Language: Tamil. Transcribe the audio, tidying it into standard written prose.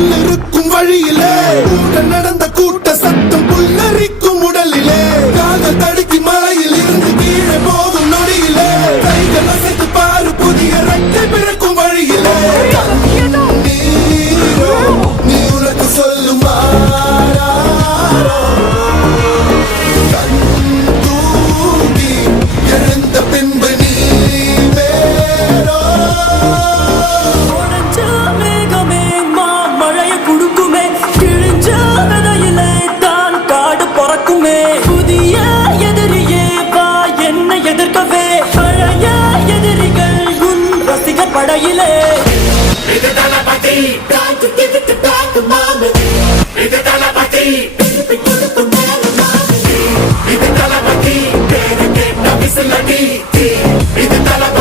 உள்ளிருக்கும் வழியிலே நடந்த கூட்ட சத்தம் புல்லரிக்கும் உடலிலே காதல் தடுக்கி மலையில் இருந்து கீழே போகும் நொடியிலே கைகள் அசைத்து பாரு புதிய ரெட்டை பிறக்கும் வழியிலே நீ உனக்கு சொல்லும் தூங்கி எழுந்த பின்பு நீ வேறோ மேகமே மழையை குடுக்குமே கிழிஞ்ச விதையிலே தான் காடு பறக்குமே புதிய எதிரியே வா என்னை எதிர்க்கவே பழைய எதிரிகள் உன் ரசிகர் படையிலே இது தளபதி இது தளபதி இது தளபதி பேரு கேட்ட விசிலடி இது தளபதி